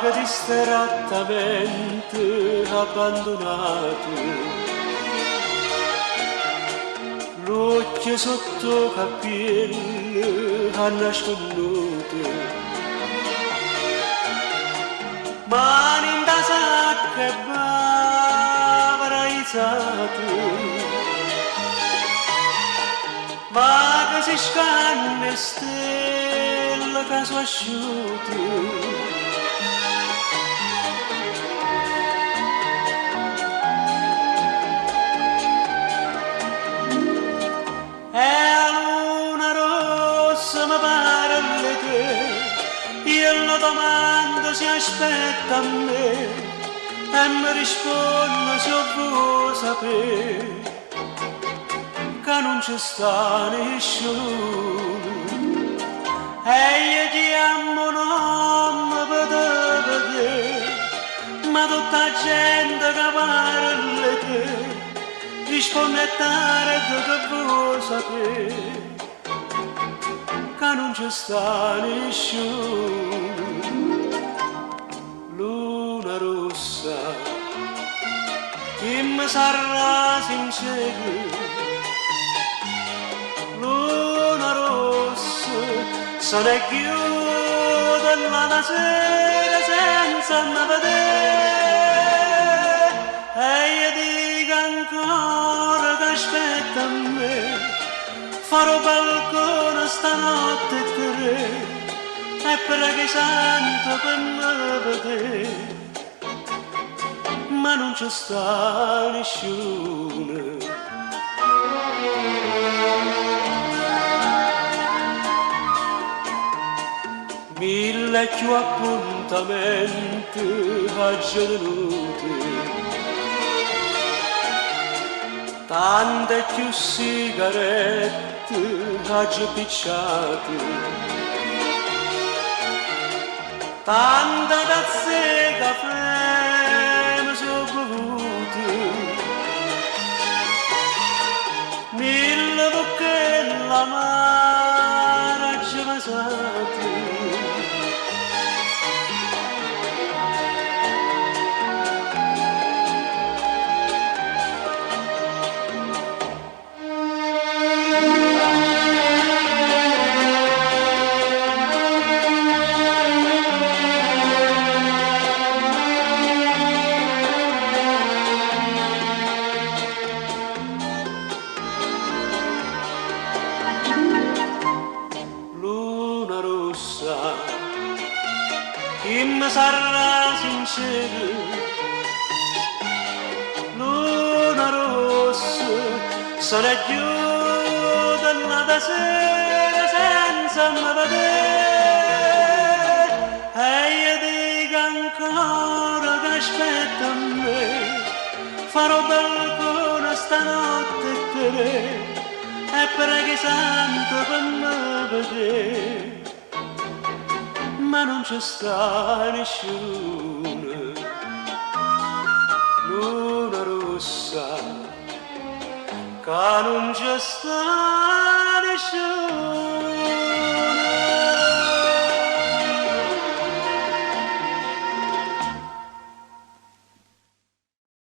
vaga distrattamente abbandonato, l'occhio sotto capelli a nasconduto, mani in da sacca e paralizzate, vaga si scanne stelle caso asciutte. Domanda si aspetta a me e mi risponde se vuoi sapere che non ci sta nessuno e io ti amo non mi potete vedere ma tutta la gente che parla di te risponde tardi che vuoi sapere che non ci sta nessuno. Luna rossa, chi mi sarà sincero? Luna rossa, se ne chiude la sera senza me vedere e io dico ancora che aspetta a me, farò balcone stanotte e tre. E preghi santo per me vedere, ma non ci sta nessuno. Mille più appuntamenti oggi venuti, tante più sigarette oggi picciate, tanta tazze caffè mi sono bevuti, mille bocche l'amara ci basati. Chi mi sarà sincero, luna rossa, se ne chiude la sera senza me vedere e io dico ancora che aspetta a me, farò balcone stanotte e tre e preghi santo per me vedere, ma non ci sta nessuno. Luna rossa, che non ci sta nessuno.